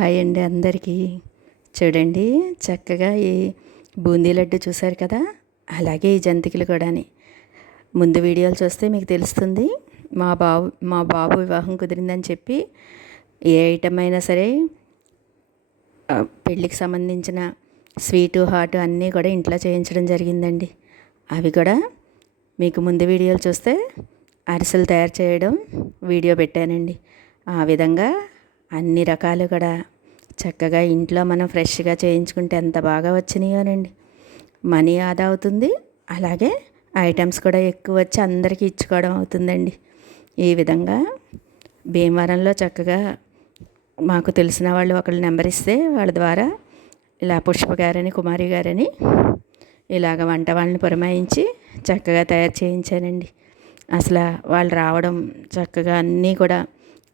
Hi అండి అందరికీ. చూడండి చక్కగా ఈ బూందీ లడ్డు చూశారు కదా? అలాగే ఈ జంతికలు కూడాని. ముందు వీడియోలు చూస్తే మీకు తెలుస్తుంది మా బాబు మా బాబు వివాహం కుదిరిందని చెప్పి ఏ ఐటమ్ అయినా సరే పెళ్ళికి సంబంధించిన స్వీటు హాట్ అన్నీ కూడా ఇంట్లో చేయించడం జరిగిందండి. అవి కూడా మీకు ముందు వీడియోలు చూస్తే అరిసెలు తయారు చేయడం వీడియో పెట్టానండి. ఆ విధంగా అన్ని రకాలు కూడా చక్కగా ఇంట్లో మనం ఫ్రెష్గా చేయించుకుంటే ఎంత బాగా వచ్చినాయోనండి మనీ ఆదా అవుతుంది. అలాగే ఐటమ్స్ కూడా ఎక్కువ వచ్చి అందరికీ ఇచ్చుకోవడం అవుతుందండి. ఈ విధంగా భీమవరంలో చక్కగా మాకు తెలిసిన వాళ్ళు ఒకళ్ళు నెంబర్ ఇస్తే వాళ్ళ ద్వారా ఇలా పుష్ప గారని కుమారి గారని ఇలాగ వంట వాళ్ళని పురమాయించి చక్కగా తయారు చేయించానండి. అసలు వాళ్ళు రావడం చక్కగా అన్నీ కూడా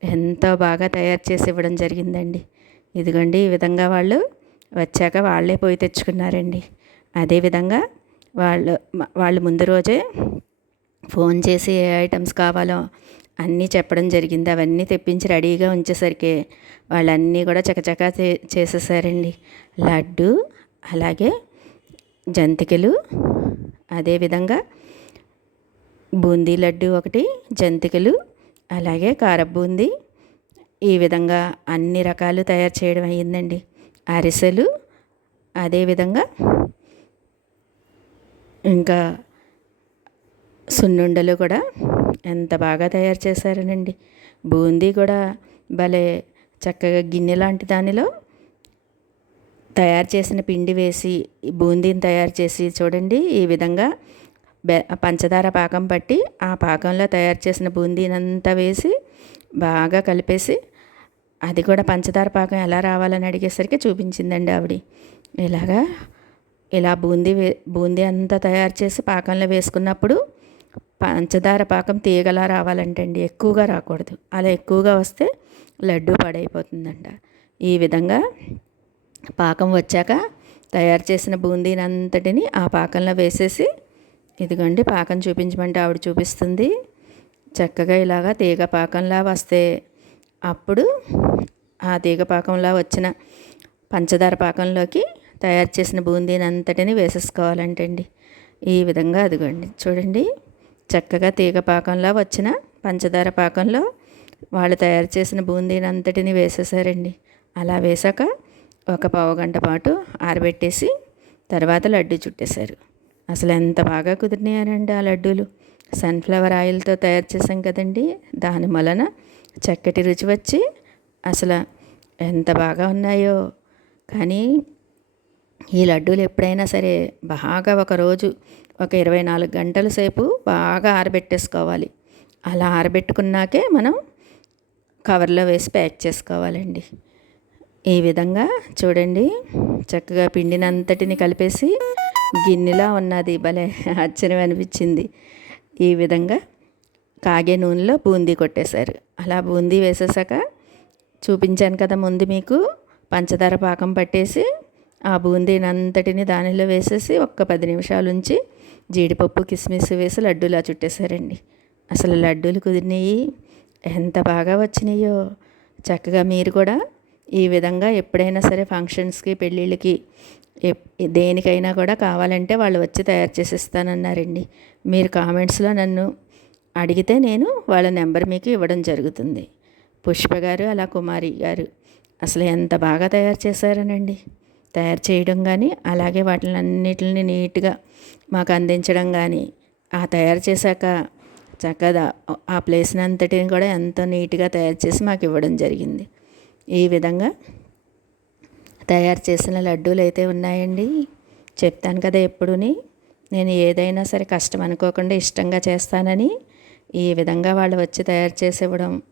ఎంతో బాగా తయారు చేసి ఇవ్వడం జరిగిందండి. ఇదిగోండి ఈ విధంగా వాళ్ళు వచ్చాక వాళ్ళే పోయి తెచ్చుకున్నారండి. అదేవిధంగా వాళ్ళు వాళ్ళు ముందు రోజే ఫోన్ చేసి ఏ ఐటమ్స్ కావాలో అన్నీ చెప్పడం జరిగింది. అవన్నీ తెప్పించి రెడీగా ఉంచేసరికి వాళ్ళన్నీ కూడా చకచకా చేసేసారండి. లడ్డు అలాగే జంతికలు అదేవిధంగా బూందీ లడ్డు ఒకటి జంతికలు అలాగే కారబూందీ ఈ విధంగా అన్ని రకాలు తయారు చేయడం అయ్యిందండి. అరిసెలు అదేవిధంగా ఇంకా సున్నుండలు కూడా ఎంత బాగా తయారు చేశారనండి. బూందీ కూడా భలే చక్కగా గిన్నె లాంటి దానిలో తయారు చేసిన పిండి వేసి బూందీని తయారు చేసి చూడండి ఈ విధంగా బె పంచదార పాకం పట్టి ఆ పాకంలో తయారు చేసిన బూందీనంతా వేసి బాగా కలిపేసి అది కూడా పంచదార పాకం ఎలా రావాలని అడిగేసరికి చూపించిందండి ఆవిడ. ఇలాగా ఇలా బూందీ వే బూందీ అంతా తయారు చేసి పాకంలో వేసుకున్నప్పుడు పంచదార పాకం తీగలా రావాలంటండి. ఎక్కువగా రాకూడదు. అలా ఎక్కువగా వస్తే లడ్డు పడైపోతుందంట. ఈ విధంగా పాకం వచ్చాక తయారు చేసిన బూందీని అంతటిని ఆ పాకంలో వేసేసి ఇదిగోండి పాకం చూపించమంటే ఆవిడ చూపిస్తుంది. చక్కగా ఇలాగా తీగ పాకంలా వస్తే అప్పుడు ఆ తీగ పాకంలా వచ్చిన పంచదార పాకంలోకి తయారు చేసిన బూందీని అంతటిని వేసేసుకోవాలంటండి. ఈ విధంగా అదిగోండి చూడండి. చక్కగా తీగపాకంలా వచ్చిన పంచదార పాకంలో వాళ్ళు తయారు చేసిన బూందీని అంతటిని వేసేసారండి. అలా వేసాక ఒక పావు గంట పాటు ఆరబెట్టేసి తర్వాత లడ్డు చుట్టేశారు. అసలు ఎంత బాగా కుదిరినాయనండి ఆ లడ్డూలు. సన్ఫ్లవర్ ఆయిల్తో తయారు చేసాం కదండి దాని వలన చక్కటి రుచి వచ్చి అసలు ఎంత బాగా ఉన్నాయో. కానీ ఈ లడ్డూలు ఎప్పుడైనా సరే బాగా ఒకరోజు ఒక ఇరవై నాలుగు గంటల సేపు బాగా ఆరబెట్టేసుకోవాలి. అలా ఆరబెట్టుకున్నాకే మనం కవర్లో వేసి ప్యాక్ చేసుకోవాలండి. ఈ విధంగా చూడండి చక్కగా పిండినంతటిని కలిపేసి గిన్నెలా ఉన్నది. భలే ఆశ్చర్యం అనిపించింది. ఈ విధంగా కాగే నూనెలో బూందీ కొట్టేశారు. అలా బూందీ వేసేసాక చూపించాను కదా ముందు మీకు. పంచదార పాకం పట్టేసి ఆ బూందీని అంతటిని దానిలో వేసేసి ఒక్క పది నిమిషాలు ఉంచి జీడిపప్పు కిస్మిస్ వేసి లడ్డూలా చుట్టేశారండి. అసలు లడ్డూలు కుదిరినాయి. ఎంత బాగా వచ్చినాయో. చక్కగా మీరు కూడా ఈ విధంగా ఎప్పుడైనా సరే ఫంక్షన్స్కి పెళ్ళిళ్ళకి దేనికైనా కూడా కావాలంటే వాళ్ళు వచ్చి తయారు చేసి ఇస్తానన్నారండి మీరు కామెంట్స్లో నన్ను అడిగితే నేను వాళ్ళ నెంబర్ మీకు ఇవ్వడం జరుగుతుంది. పుష్ప గారు అలా కుమారి గారు అసలు ఎంత బాగా తయారు చేశారనండి. తయారు చేయడం కానీ అలాగే వాటిని అన్నిటిని నీట్గా మాకు అందించడం కానీ ఆ తయారు చేశాక చక్కగా ఆ ప్లేస్ని అంతటిని కూడా ఎంతో నీట్గా తయారు చేసి మాకు ఇవ్వడం జరిగింది. ఈ విధంగా తయారు చేసిన లడ్డూలు అయితే ఉన్నాయండి. చెప్తాను కదా ఎప్పుడుని. నేను ఏదైనా సరే కష్టం అనుకోకుండా ఇష్టంగా చేస్తానని ఈ విధంగా వాళ్ళు వచ్చి తయారు చేసి ఇవ్వడం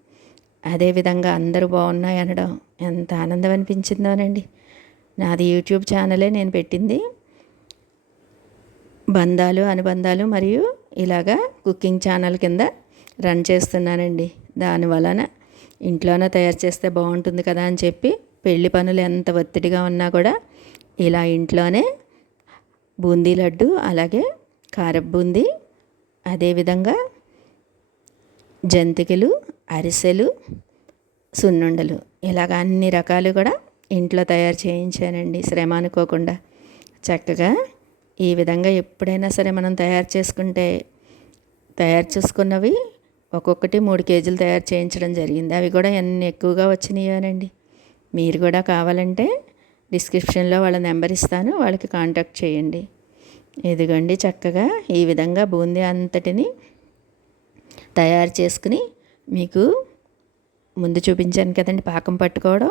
అదేవిధంగా అందరూ బాగున్నాయి అనడం ఎంత ఆనందం అనిపించిందోనండి. నాది యూట్యూబ్ ఛానలే నేను పెట్టింది. బంధాలు అనుబంధాలు మరియు ఇలాగా కుకింగ్ ఛానల్ కింద రన్ చేస్తున్నానండి. దాని వలన ఇంట్లోనే తయారు చేస్తే బాగుంటుంది కదా అని చెప్పి పెళ్ళి పనులు ఎంత ఒత్తిడిగా ఉన్నా కూడా ఇలా ఇంట్లోనే బూందీ లడ్డు అలాగే కారపు బూందీ అదేవిధంగా జంతికలు అరిసెలు సున్నుండలు. ఇలాగ అన్ని రకాలు కూడా ఇంట్లో తయారు చేయించానండి. శ్రమ అనుకోకుండా. చక్కగా ఈ విధంగా ఎప్పుడైనా సరే మనం తయారు చేసుకుంటే తయారు చేసుకున్నవి ఒక్కొక్కటి మూడు కేజీలు తయారు చేయించడం జరిగింది. అవి కూడా ఎన్ని ఎక్కువగా వచ్చినాయోనండి మీరు కూడా కావాలంటే డిస్క్రిప్షన్లో వాళ్ళ నెంబర్ ఇస్తాను వాళ్ళకి కాంటాక్ట్ చేయండి. ఇదిగోండి చక్కగా ఈ విధంగా బూందీ అంతటిని తయారు చేసుకుని మీకు ముందు చూపించాను కదండి పాకం పట్టుకోవడం.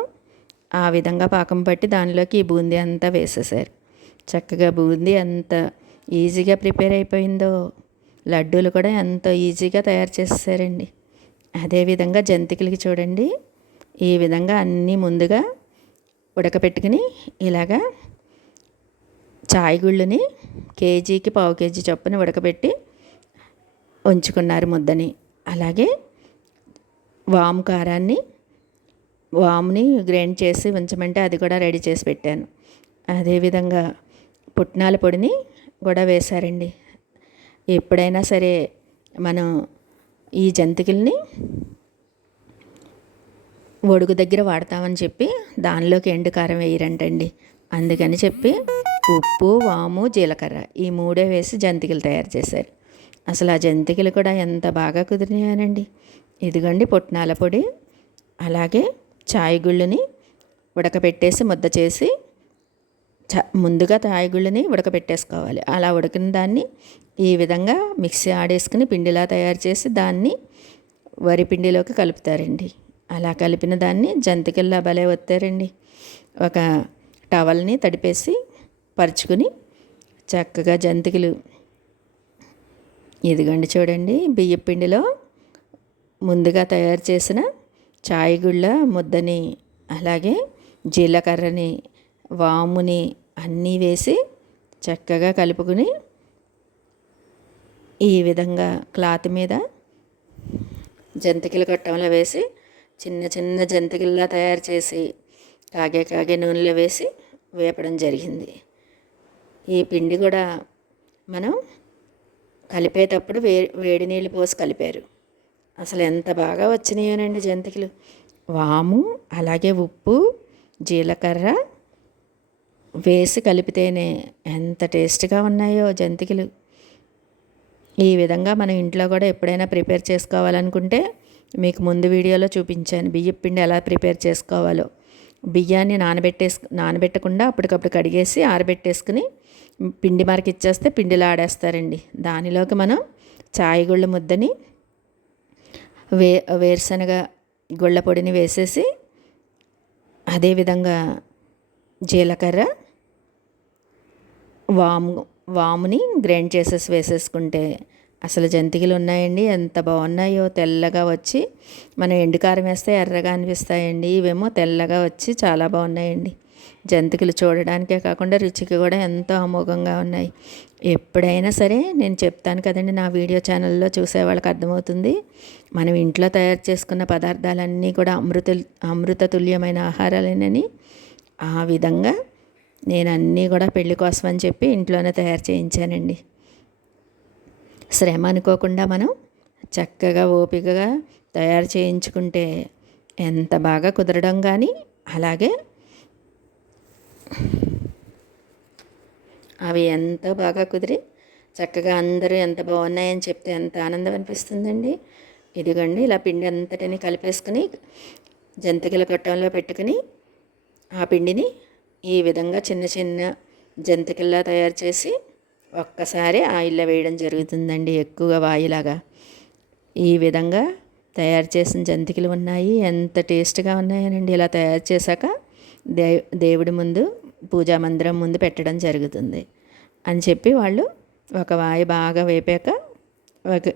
ఆ విధంగా పాకం పట్టి దానిలోకి ఈ బూందీ అంతా వేసేసారు చక్కగా బూందీ అంత ఈజీగా ప్రిపేర్ అయిపోయిందో. లడ్డూలు కూడా ఎంతో ఈజీగా తయారు చేసేసారండి అదేవిధంగా జంతికలకి చూడండి. ఈ విధంగా అన్నీ ముందుగా ఉడకపెట్టుకుని ఇలాగా చాయ్ గుళ్ళని కేజీకి పావు కేజీ చొప్పున ఉడకబెట్టి ఉంచుకున్నారు ముద్దని. అలాగే వాము కారాన్ని వాముని గ్రైండ్ చేసి ఉంచమంటే అది కూడా రెడీ చేసి పెట్టాను. అదేవిధంగా పుట్నాల పొడిని కూడా వేశారండి. ఎప్పుడైనా సరే మనం ఈ జంతికల్ని ఒడుగు దగ్గర వాడతామని చెప్పి దానిలోకి ఎండు కారం వేయరంటండి. అందుకని చెప్పి ఉప్పు వాము జీలకర్ర ఈ మూడే వేసి జంతికలు తయారు చేశారు. అసలు ఆ జంతికలు కూడా ఎంత బాగా కుదిరినాయనండి. ఇదిగోండి పుట్నాల పొడి అలాగే చాయ్ గుళ్ళని ఉడకపెట్టేసి ముద్ద చేసి ముందుగా తాయిగుళ్ళని ఉడకబెట్టేసుకోవాలి. అలా ఉడికిన దాన్ని ఈ విధంగా మిక్సీ ఆడేసుకుని పిండిలా తయారు చేసి దాన్ని వరి పిండిలోకి కలుపుతారండి. అలా కలిపిన దాన్ని జంతికల్లా భలే వత్తారండి ఒక టవల్ని తడిపేసి పరుచుకుని చక్కగా జంతికలు ఇదిగండి చూడండి బియ్య పిండిలో ముందుగా తయారు చేసిన చాయగుళ్ళ ముద్దని అలాగే జీలకర్రని వాముని అన్నీ వేసి చక్కగా కలుపుకుని ఈ విధంగా క్లాత్ మీద జంతికలు కట్టంలో వేసి చిన్న చిన్న జంతికల్లా తయారు చేసి కాగే కాగే నూనెలో వేసి వేపడం జరిగింది. ఈ పిండి కూడా మనం కలిపేటప్పుడు వే వేడి నీళ్ళు పోసి కలిపారు. అసలు ఎంత బాగా వచ్చినాయోనండి జంతికలు. వాము అలాగే ఉప్పు జీలకర్ర వేసి కలిపితేనే ఎంత టేస్ట్గా ఉన్నాయో జంతికలు. ఈ విధంగా మనం ఇంట్లో కూడా ఎప్పుడైనా ప్రిపేర్ చేసుకోవాలనుకుంటే మీకు ముందు వీడియోలో చూపించాను. బియ్యం పిండి ఎలా ప్రిపేర్ చేసుకోవాలో. బియ్యాన్ని నానబెట్టేసు నానబెట్టకుండా అప్పటికప్పుడు కడిగేసి ఆరబెట్టేసుకుని పిండి మరకి ఇచ్చేస్తే పిండిలో ఆడేస్తారండి. దానిలోకి మనం చాయ్ గుళ్ళ ముద్దని వే వేరుశనగ గుళ్ళ పొడిని వేసేసి అదేవిధంగా జీలకర్ర వాము వాముని గ్రైండ్ చేసేసి వేసేసుకుంటే అసలు జంతికలు ఉన్నాయండి ఎంత బాగున్నాయో తెల్లగా వచ్చి మనం ఎండుకారం వేస్తే ఎర్రగా అనిపిస్తాయండి ఇవేమో తెల్లగా వచ్చి చాలా బాగున్నాయండి. జంతికలు చూడడానికే కాకుండా రుచికి కూడా ఎంతో అమోఘంగా ఉన్నాయి. ఎప్పుడైనా సరే నేను చెప్తాను కదండి నా వీడియో ఛానల్లో చూసే వాళ్ళకి అర్థమవుతుంది. మనం ఇంట్లో తయారు చేసుకున్న పదార్థాలన్నీ కూడా అమృత అమృత తుల్యమైన ఆహారాలేనని ఆ విధంగా నేను అన్నీ కూడా పెళ్ళి కోసం అని చెప్పి ఇంట్లోనే తయారు చేయించానండి. శ్రమ అనుకోకుండా మనం చక్కగా ఓపికగా తయారు చేయించుకుంటే ఎంత బాగా కుదరడం కానీ అలాగే అవి ఎంతో బాగా కుదిరి చక్కగా అందరూ ఎంత బాగున్నాయని చెప్తే ఎంత ఆనందం అనిపిస్తుందండి. ఇదిగోండి ఇలా పిండి అంతటిని కలిపేసుకుని జంతికల గొట్టంలో పెట్టుకుని ఆ పిండిని ఈ విధంగా చిన్న చిన్న జంతికల్లా తయారు చేసి ఒక్కసారి ఆయిల్లో వేయడం జరుగుతుందండి ఎక్కువగా వాయిలాగా. ఈ విధంగా తయారు చేసిన జంతికలు ఉన్నాయి. ఎంత టేస్ట్గా ఉన్నాయనండి. ఇలా తయారు చేశాక దే దేవుడి ముందు పూజా మందిరం ముందు పెట్టడం జరుగుతుంది అని చెప్పి వాళ్ళు ఒక వాయి బాగా వేపాక ఒక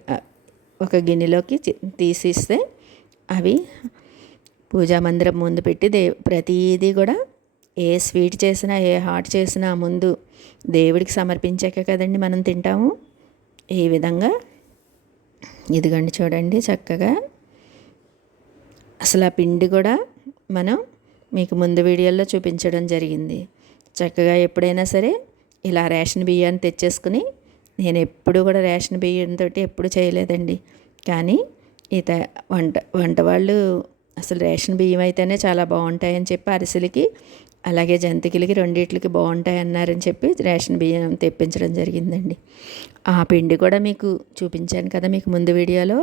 ఒక గిన్నెలోకి తీసిస్తే అవి పూజా మందిరం ముందు పెట్టి దే ప్రతిదీ కూడా ఏ స్వీట్ చేసినా ఏ హాట్ చేసినా ముందు దేవుడికి సమర్పించాక కదండి మనం తింటాము. ఈ విధంగా ఇదిగండి చూడండి చక్కగా. అసలు ఆ పిండి కూడా మనం మీకు ముందు వీడియోలో చూపించడం జరిగింది. చక్కగా ఎప్పుడైనా సరే ఇలా రేషన్ బియ్యాన్ని తెచ్చేసుకుని నేను ఎప్పుడు కూడా రేషన్ బియ్యంతో ఎప్పుడు చేయలేదండి. కానీ ఇత వంట వంట వాళ్ళు అసలు రేషన్ బియ్యం అయితేనే చాలా బాగుంటాయని చెప్పి అరిసెలకి అలాగే జంతికలకి రెండిట్లకి బాగుంటాయి అన్నారని చెప్పి రేషన్ బియ్యం తెప్పించడం జరిగిందండి. ఆ పిండి కూడా మీకు చూపించాను కదా మీకు ముందు వీడియోలో.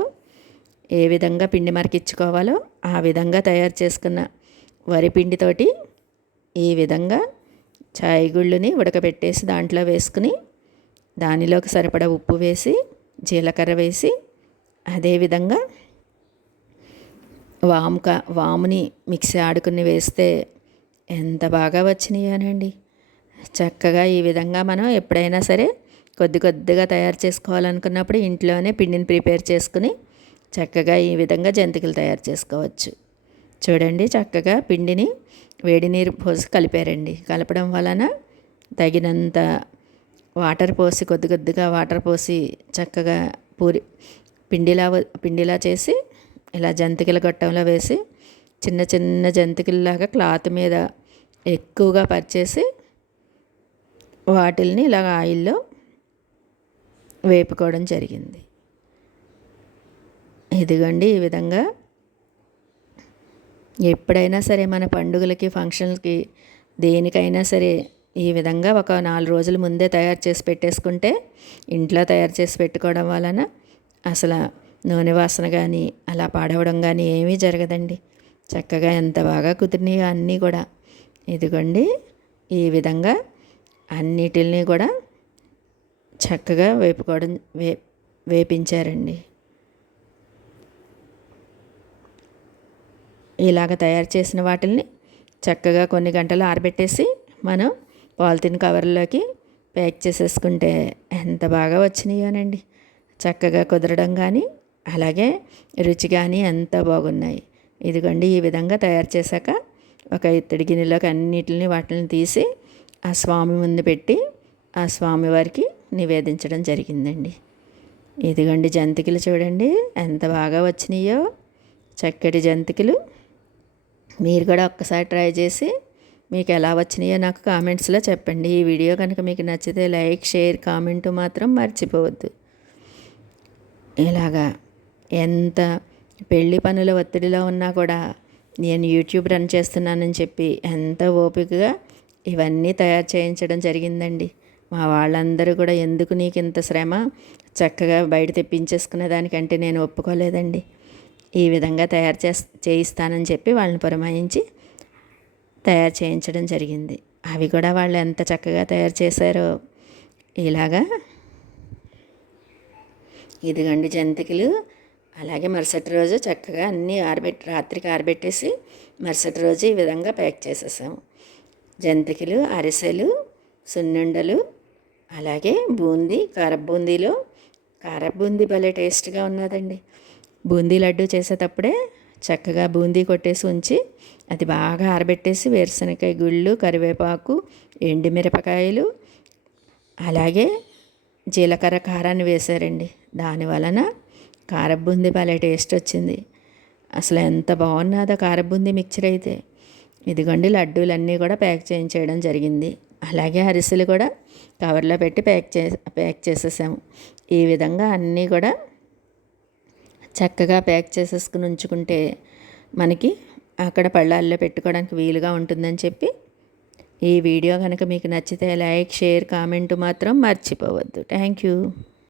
ఏ విధంగా పిండి మరకిచ్చుకోవాలో ఆ విధంగా తయారు చేసుకున్న వరి పిండితోటి ఈ విధంగా చాయ్ గుళ్ళుని ఉడకబెట్టేసి దాంట్లో వేసుకుని దానిలోకి సరిపడా ఉప్పు వేసి జీలకర్ర వేసి అదేవిధంగా వాముక వాముని మిక్సీ ఆడుకుని వేస్తే ఎంత బాగా వచ్చినాయోనండి. చక్కగా ఈ విధంగా మనం ఎప్పుడైనా సరే కొద్ది కొద్దిగా తయారు చేసుకోవాలనుకున్నప్పుడు ఇంట్లోనే పిండిని ప్రిపేర్ చేసుకుని చక్కగా ఈ విధంగా జంతికలు తయారు చేసుకోవచ్చు. చూడండి చక్కగా పిండిని వేడి నీరు పోసి కలిపారండి. కలపడం వలన తగినంత వాటర్ పోసి కొద్ది కొద్దిగా వాటర్ పోసి చక్కగా పూరి పిండిలా పిండిలా చేసి ఇలా జంతికల గొట్టంలో వేసి చిన్న చిన్న జంతికల్లాగా క్లాత్ మీద ఎక్కువగా పరిచేసి వాటిల్ని ఇలాగ ఆయిల్లో వేపుకోవడం జరిగింది. ఇదిగండి ఈ విధంగా ఎప్పుడైనా సరే మన పండుగలకి ఫంక్షన్లకి దేనికైనా సరే ఈ విధంగా ఒక నాలుగు రోజుల ముందే తయారు చేసి పెట్టేసుకుంటే ఇంట్లో తయారు చేసి పెట్టుకోవడం వలన అసలు నూనె వాసన కానీ అలా పాడవడం కానీ ఏమీ జరగదండి. చక్కగా ఎంత బాగా కుదిరినాయో అన్నీ కూడా. ఇదిగోండి ఈ విధంగా అన్నిటిని కూడా చక్కగా వేపుకోవడం వే వేపించారండి. ఇలాగ తయారు చేసిన వాటిల్ని చక్కగా కొన్ని గంటలు ఆరబెట్టేసి మనం పాలిథిన్ కవర్లోకి ప్యాక్ చేసేసుకుంటే ఎంత బాగా వచ్చినాయోనండి. చక్కగా కుదరడం కానీ అలాగే రుచి కానీ ఎంత బాగున్నాయి. ఇదిగోండి ఈ విధంగా తయారు చేశాక ఒక ఇత్తడి గిన్నెలోకి అన్నిటిని వాటిని తీసి ఆ స్వామి ముందు పెట్టి ఆ స్వామి వారికి నివేదించడం జరిగిందండి. ఇదిగోండి జంతికలు చూడండి ఎంత బాగా వచ్చినాయో. చక్కటి జంతికలు. మీరు కూడా ఒక్కసారి ట్రై చేసి మీకు ఎలా వచ్చినాయో నాకు కామెంట్స్లో చెప్పండి. ఈ వీడియో కనుక మీకు నచ్చితే లైక్ షేర్ కామెంట్ మాత్రం మర్చిపోవద్దు. ఇలాగా ఎంత పెళ్ళి పనుల ఒత్తిడిలో ఉన్నా కూడా నేను యూట్యూబ్ రన్ చేస్తున్నానని చెప్పి ఎంత ఓపికగా ఇవన్నీ తయారు చేయించడం జరిగిందండి. మా వాళ్ళందరూ కూడా ఎందుకు నీకు ఇంత శ్రమ? చక్కగా బయట తెప్పించేసుకునే దానికంటే నేను ఒప్పుకోలేదండి. ఈ విధంగా తయారు చే చేయిస్తానని చెప్పి వాళ్ళని పురమాయించి తయారు చేయించడం జరిగింది. అవి కూడా వాళ్ళు ఎంత చక్కగా తయారు చేశారో ఇలాగా. ఇదిగండి జంతికలు. అలాగే మరుసటి రోజు చక్కగా అన్నీ ఆరబెట్టి రాత్రికి ఆరబెట్టేసి మరుసటి రోజు ఈ విధంగా ప్యాక్ చేసేసాము. జంతికలు అరిసెలు సున్నుండలు అలాగే బూందీ కారబూందీలో కారబూందీ భలే టేస్ట్గా ఉన్నదండి. బూందీ లడ్డు చేసేటప్పుడే చక్కగా బూందీ కొట్టేసి ఉంచి అది బాగా ఆరబెట్టేసి వేరుశనగకాయ గుళ్ళు కరివేపాకు ఎండుమిరపకాయలు అలాగే జీలకర్ర కారాన్ని వేశారండి దాని వలన కారబ్బుంది భలే టేస్ట్ వచ్చింది అసలు ఎంత బాగున్నదో కారబ్బుంది మిక్చర్ అయితే. ఇదిగోండి లడ్డూలన్నీ కూడా ప్యాక్ చేయించేయడం జరిగింది. అలాగే అరిసెలు కూడా కవర్లో పెట్టి ప్యాక్ చే ప్యాక్ చేసేసాము. ఈ విధంగా అన్నీ కూడా చక్కగా ప్యాక్ చేసేసుకుని ఉంచుకుంటే మనకి అక్కడ పళ్ళాల్లో పెట్టుకోవడానికి వీలుగా ఉంటుందని చెప్పి ఈ వీడియో కనుక మీకు నచ్చితే లైక్ షేర్ కామెంట్ మాత్రం మర్చిపోవద్దు. Thank you.